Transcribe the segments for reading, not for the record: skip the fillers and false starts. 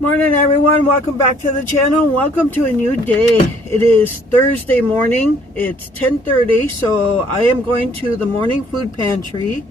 Morning everyone, welcome back to the channel. Welcome to a new day. It is Thursday morning. It's 10:30, so I am going to the morning food pantry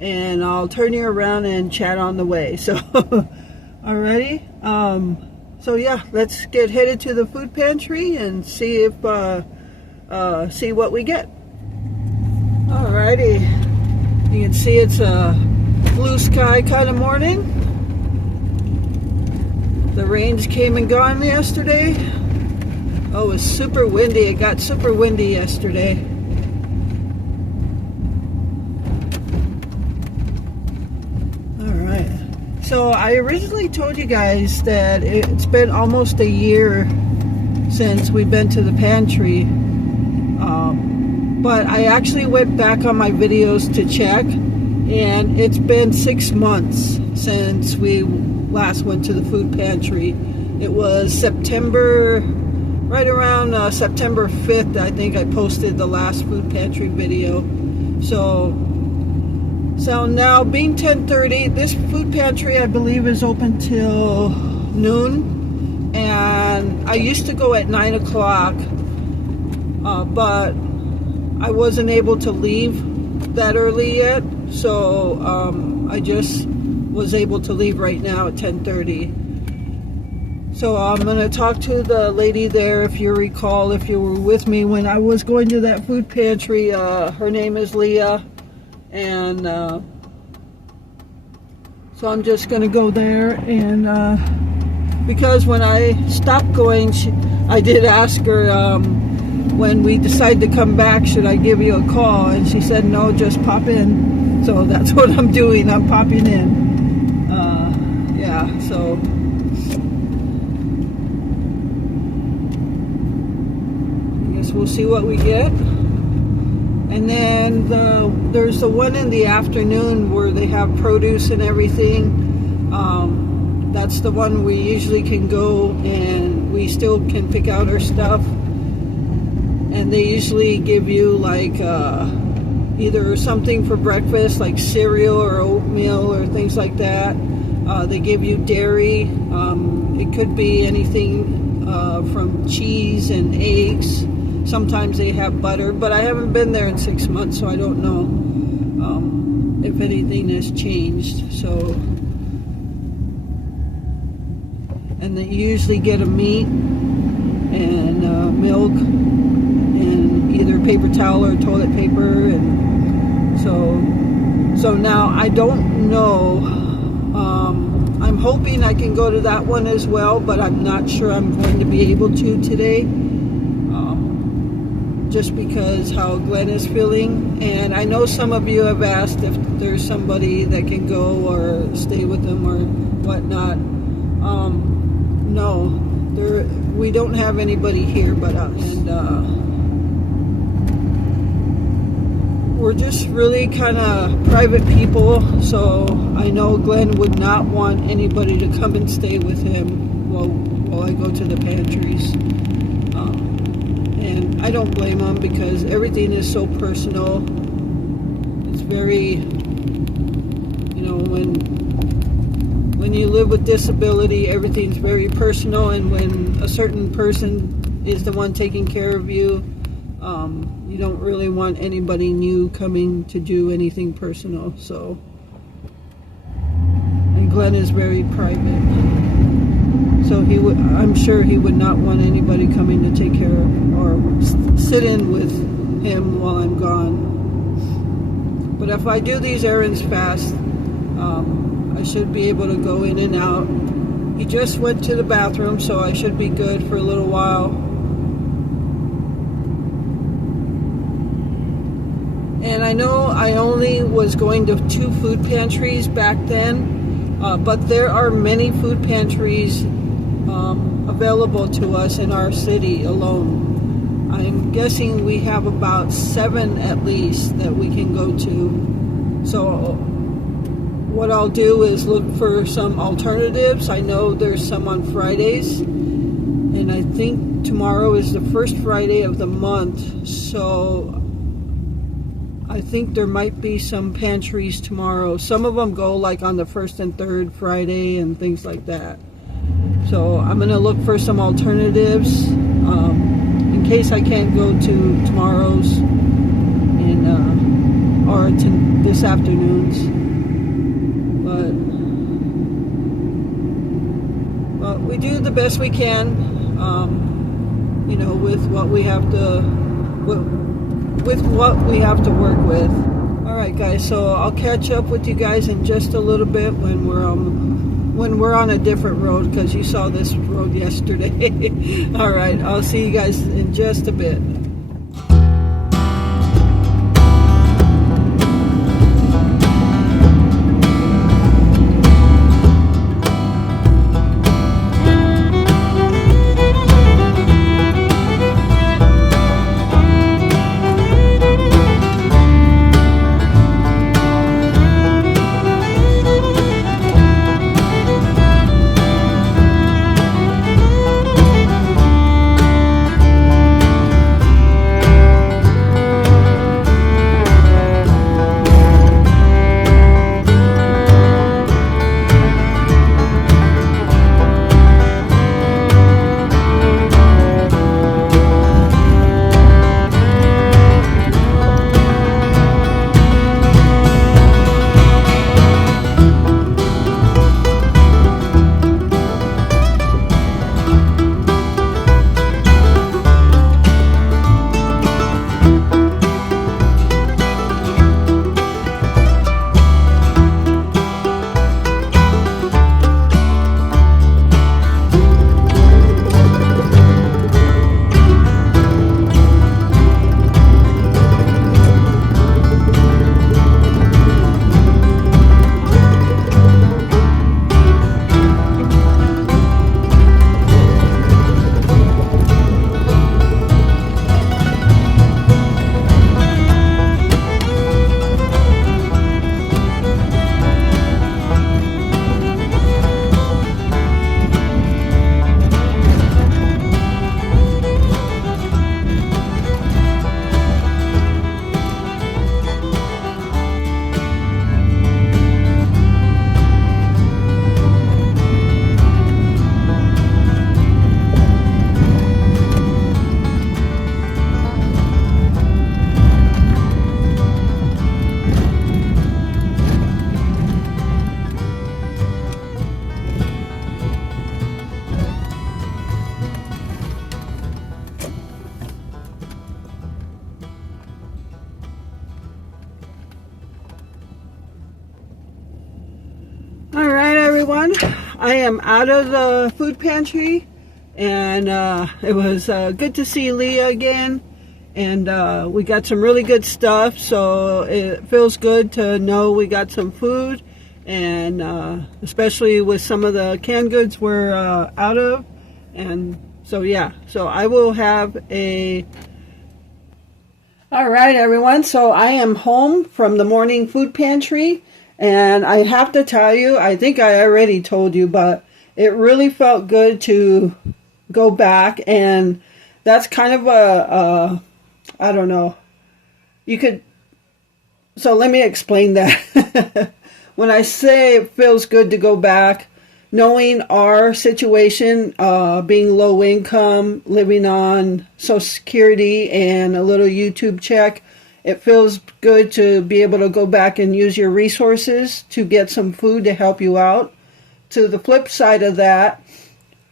and I'll turn you around and chat on the way. So alrighty. So yeah, let's get headed to the food pantry and see if see what we get. Alrighty. You can see it's a blue sky kind of morning. The rains came and gone yesterday. Oh, it was super windy. It got super windy yesterday. Alright. So I originally told you guys that it's been almost a year since we've been to the pantry. But I actually went back on my videos to check, and it's been 6 months since we last went to the food pantry. It was September, right around September 5th, I think I posted the last food pantry video. So now being 10:30, this food pantry I believe is open till noon, and I used to go at 9 o'clock, but I wasn't able to leave that early yet, so I just was able to leave right now at 10:30. So I'm going to talk to the lady there. If you recall, if you were with me when I was going to that food pantry, her name is Leah, and so I'm just going to go there, and because when I stopped going, I did ask her, when we decide to come back, should I give you a call? And she said no, just pop in. So that's what I'm doing. I'm popping in. Yeah, so I guess we'll see what we get. And then there's the one in the afternoon where they have produce and everything. That's the one we usually can go and we still can pick out our stuff. And they usually give you like either something for breakfast like cereal or oatmeal or things like that. They give you dairy. It could be anything from cheese and eggs. Sometimes they have butter, but I haven't been there in 6 months, so I don't know if anything has changed. So, and they usually get a meat and milk and either paper towel or toilet paper, and so now I don't know. I'm hoping I can go to that one as well, but I'm not sure I'm going to be able to today, just because how Glenn is feeling. And I know some of you have asked if there's somebody that can go or stay with them or whatnot. No, we don't have anybody here but us, and we're just really kind of private people, so I know Glenn would not want anybody to come and stay with him while I go to the pantries. And I don't blame him, because everything is so personal. It's very, you know, when you live with disability, everything's very personal, and when a certain person is the one taking care of you, you don't really want anybody new coming to do anything personal. So, and Glenn is very private, so I'm sure he would not want anybody coming to take care of or sit in with him while I'm gone. But if I do these errands fast, I should be able to go in and out. He just went to the bathroom, so I should be good for a little while. And I know I only was going to 2 food pantries back then, but there are many food pantries available to us in our city alone. I'm guessing we have about 7 at least that we can go to. So what I'll do is look for some alternatives. I know there's some on Fridays, and I think tomorrow is the first Friday of the month, so I think there might be some pantries tomorrow. Some of them go like on the first and third Friday and things like that. So I'm going to look for some alternatives in case I can't go to tomorrow's or to this afternoon's. But we do the best we can, with what we have to work with. All right, guys. So I'll catch up with you guys in just a little bit when we're on a different road, because you saw this road yesterday. All right. I'll see you guys in just a bit. All right, everyone. I am out of the food pantry, and it was good to see Leah again. And we got some really good stuff, so it feels good to know we got some food, and especially with some of the canned goods we're out of. And so, yeah, so I will have a... All right, everyone. So I am home from the morning food pantry. And I have to tell you, I think I already told you, but it really felt good to go back. And that's kind of I don't know. So let me explain that. When I say it feels good to go back, knowing our situation, being low income, living on Social Security and a little YouTube check, it feels good to be able to go back and use your resources to get some food to help you out. To the flip side of that,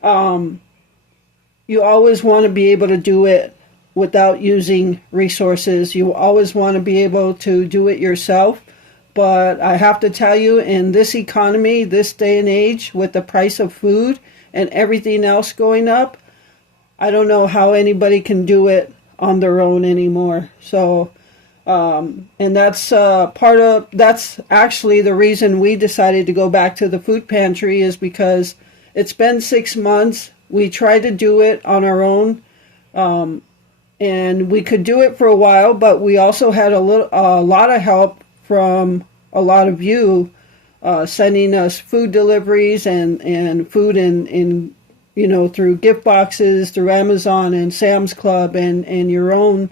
you always want to be able to do it without using resources. You always want to be able to do it yourself. But I have to tell you, in this economy, this day and age, with the price of food and everything else going up, I don't know how anybody can do it on their own anymore. So... and that's that's actually the reason we decided to go back to the food pantry, is because it's been 6 months. We tried to do it on our own, and we could do it for a while, but we also had a lot of help from a lot of you, sending us food deliveries and food in through gift boxes, through Amazon and Sam's Club, and your own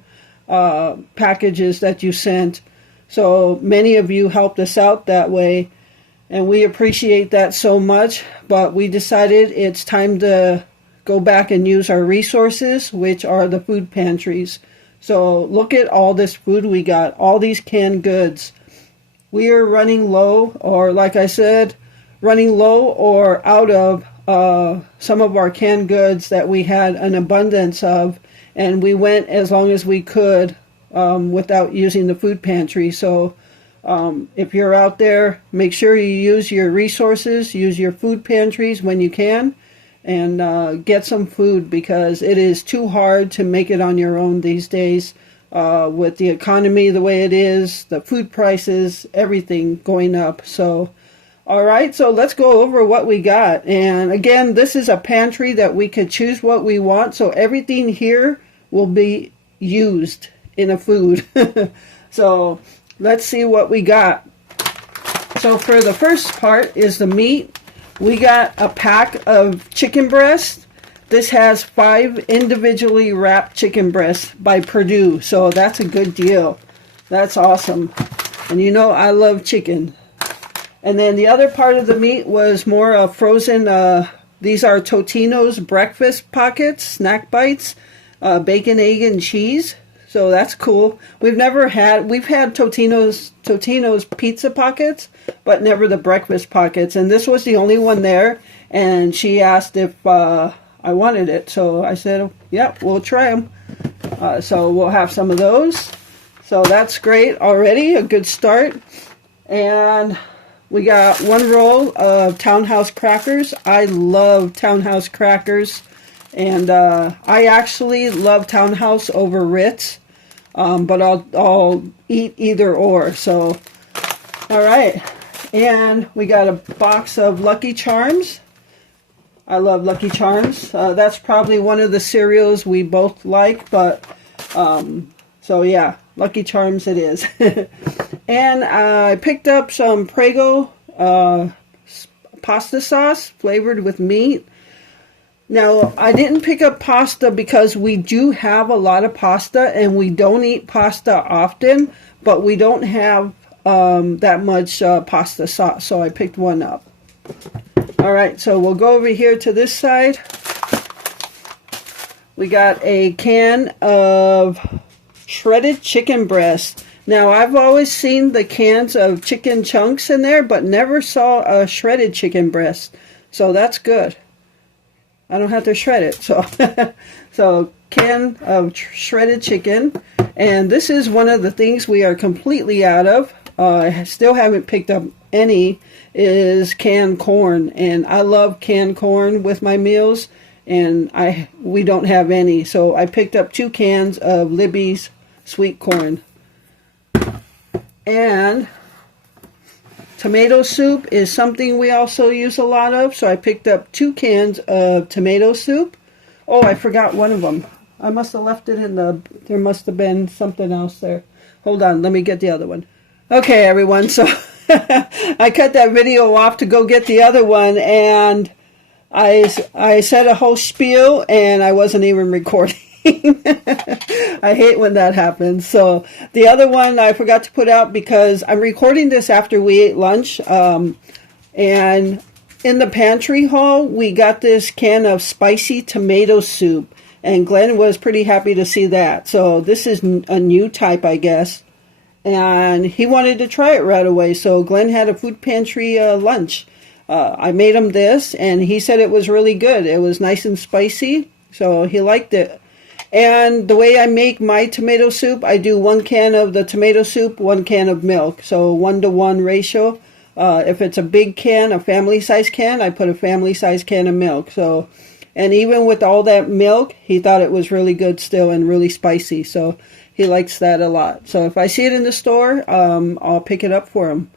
packages that you sent. So many of you helped us out that way, and we appreciate that so much. But we decided it's time to go back and use our resources, which are the food pantries. So look at all this food we got, all these canned goods. We are running low, or like I said, running low or out of some of our canned goods that we had an abundance of, and we went as long as we could without using the food pantry. So if you're out there, make sure you use your resources, use your food pantries when you can, and get some food, because it is too hard to make it on your own these days with the economy the way it is, the food prices, everything going up. So alright, so let's go over what we got. And again, this is a pantry that we could choose what we want, so everything here will be used in a food. So let's see what we got. So for the first part is the meat. We got a pack of chicken breast. This has 5 individually wrapped chicken breasts by Purdue, so that's a good deal. That's awesome. And you know I love chicken. And then the other part of the meat was more frozen. These are Totino's breakfast pockets, snack bites, bacon, egg, and cheese. So that's cool. We've had Totino's pizza pockets, but never the breakfast pockets. And this was the only one there. And she asked if I wanted it. So I said, yep, we'll try them. So we'll have some of those. So that's great already, a good start. And we got 1 roll of Townhouse crackers. I love Townhouse crackers. And I actually love Townhouse over Ritz. But I'll eat either or. So, all right. And we got a box of Lucky Charms. I love Lucky Charms. That's probably one of the cereals we both like. But, so yeah, Lucky Charms it is. And I picked up some Prego pasta sauce flavored with meat. Now, I didn't pick up pasta because we do have a lot of pasta, and we don't eat pasta often, but we don't have that much pasta sauce, so I picked one up. Alright, so we'll go over here to this side. We got a can of shredded chicken breast. Now, I've always seen the cans of chicken chunks in there, but never saw a shredded chicken breast, so that's good. I don't have to shred it. So can of shredded chicken. And this is one of the things we are completely out of. I still haven't picked up any, is canned corn. And I love canned corn with my meals. And we don't have any. So I picked up 2 cans of Libby's sweet corn. And tomato soup is something we also use a lot of, so I picked up 2 cans of tomato soup. Oh, I forgot one of them. I must have left it there must have been something else there. Hold on, let me get the other one. Okay, everyone, so I cut that video off to go get the other one, and I said a whole spiel, and I wasn't even recording. I hate when that happens. So the other one I forgot to put out because I'm recording this after we ate lunch. And in the pantry haul, we got this can of spicy tomato soup. And Glenn was pretty happy to see that. So this is a new type, I guess. And he wanted to try it right away. So Glenn had a food pantry lunch. I made him this, and he said it was really good. It was nice and spicy, so he liked it. And the way I make my tomato soup, I do 1 can of the tomato soup, 1 can of milk. So 1-to-1 ratio. If it's a big can, a family size can, I put a family size can of milk. So, and even with all that milk, he thought it was really good still and really spicy. So he likes that a lot. So if I see it in the store, I'll pick it up for him.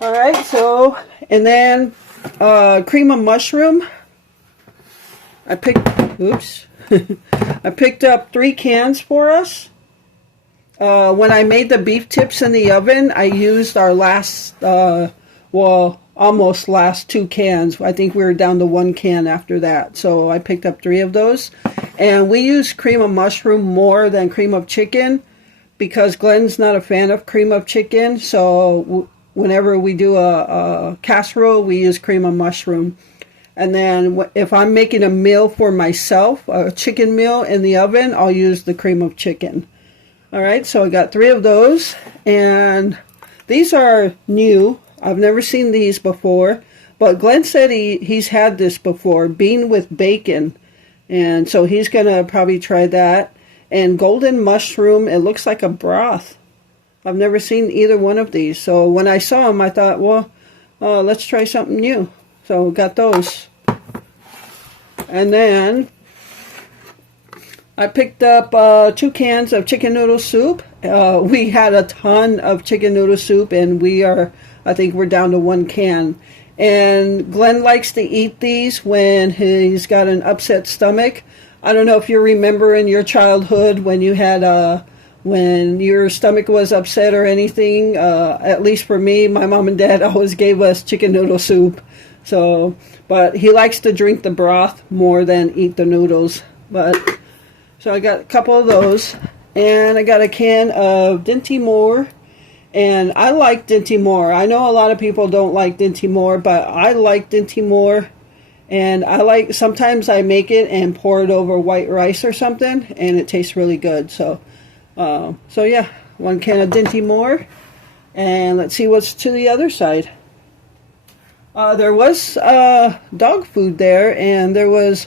Alright, so, and then cream of mushroom. I picked up 3 cans for us. When I made the beef tips in the oven, I used our last, almost last 2 cans. I think we were down to 1 can after that. So I picked up 3 of those. And we use cream of mushroom more than cream of chicken because Glenn's not a fan of cream of chicken. So whenever we do a casserole, we use cream of mushroom. And then if I'm making a meal for myself, a chicken meal in the oven, I'll use the cream of chicken. All right, so I got 3 of those, and these are new. I've never seen these before, but Glenn said he's had this before, bean with bacon, and so he's going to probably try that. And golden mushroom, it looks like a broth. I've never seen either one of these, so when I saw them, I thought, well, let's try something new. So got those. And then I picked up 2 cans of chicken noodle soup. We had a ton of chicken noodle soup, and I think we're down to 1 can. And Glenn likes to eat these when he's got an upset stomach. I don't know if you remember in your childhood when you had when your stomach was upset or anything. At least for me, my mom and dad always gave us chicken noodle soup. So, but he likes to drink the broth more than eat the noodles. So I got a couple of those, and I got a can of Dinty Moore, and I like Dinty Moore. I know a lot of people don't like Dinty Moore, but I like Dinty Moore, and sometimes I make it and pour it over white rice or something, and it tastes really good. So yeah, 1 can of Dinty Moore, and let's see what's to the other side. There was dog food there, and there was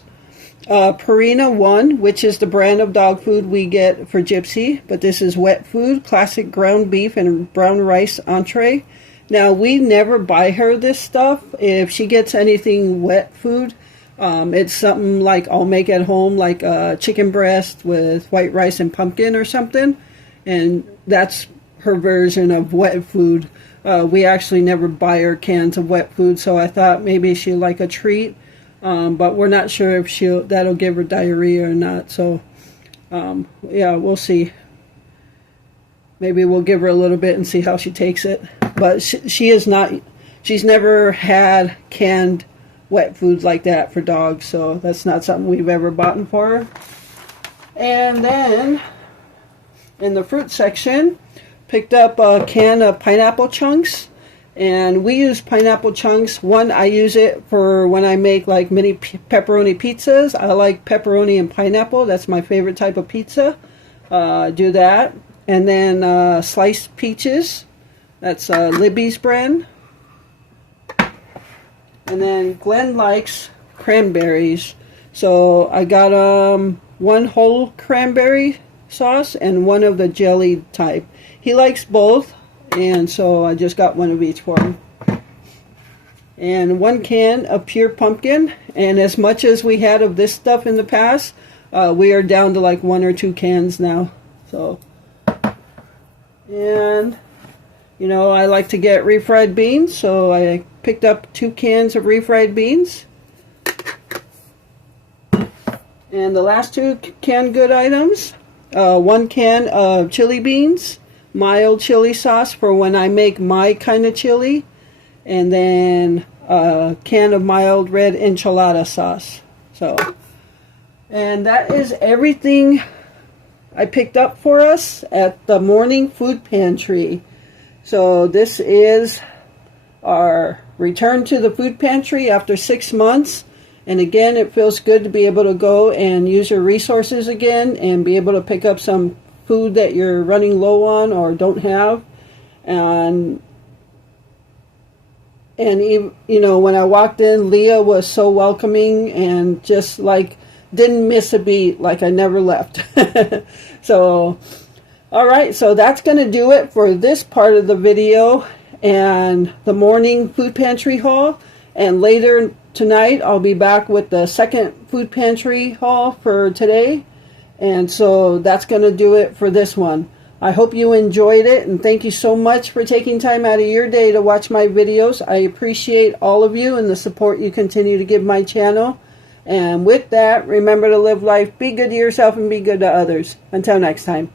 Purina 1, which is the brand of dog food we get for Gypsy, but this is wet food, classic ground beef and brown rice entree. Now, we never buy her this stuff. If she gets anything wet food, it's something like I'll make at home, like chicken breast with white rice and pumpkin or something, and that's her version of wet food. We actually never buy her cans of wet food, so I thought maybe she'll like a treat, but we're not sure if that'll give her diarrhea or not. So, yeah, we'll see. Maybe we'll give her a little bit and see how she takes it. But she's never had canned wet foods like that for dogs, so that's not something we've ever bought for her. And then in the fruit section, picked up a can of pineapple chunks, and we use pineapple chunks. One, I use it for when I make like mini pepperoni pizzas. I like pepperoni and pineapple. That's my favorite type of pizza. Do that. And then sliced peaches. That's Libby's brand. And then Glenn likes cranberries. So I got 1 whole cranberry sauce and 1 of the jelly type. He likes both, and so I just got 1 of each for him. And 1 can of pure pumpkin, and as much as we had of this stuff in the past, we are down to like 1 or 2 cans now. So, and you know, I like to get refried beans, so I picked up 2 cans of refried beans. And the last 2 canned good items, 1 can of chili beans, mild chili sauce for when I make my kind of chili, and then a can of mild red enchilada sauce. So, and that is everything I picked up for us at the morning food pantry. So this is our return to the food pantry after 6 months. And again, it feels good to be able to go and use your resources again and be able to pick up some food that you're running low on or don't have. And you know, when I walked in, Leah was so welcoming and just like didn't miss a beat, like I never left. So, all right, so that's going to do it for this part of the video and the morning food pantry haul. And later tonight, I'll be back with the second food pantry haul for today. And so that's going to do it for this one. I hope you enjoyed it, and thank you so much for taking time out of your day to watch my videos. I appreciate all of you and the support you continue to give my channel. And with that, remember to live life, be good to yourself, and be good to others. Until next time.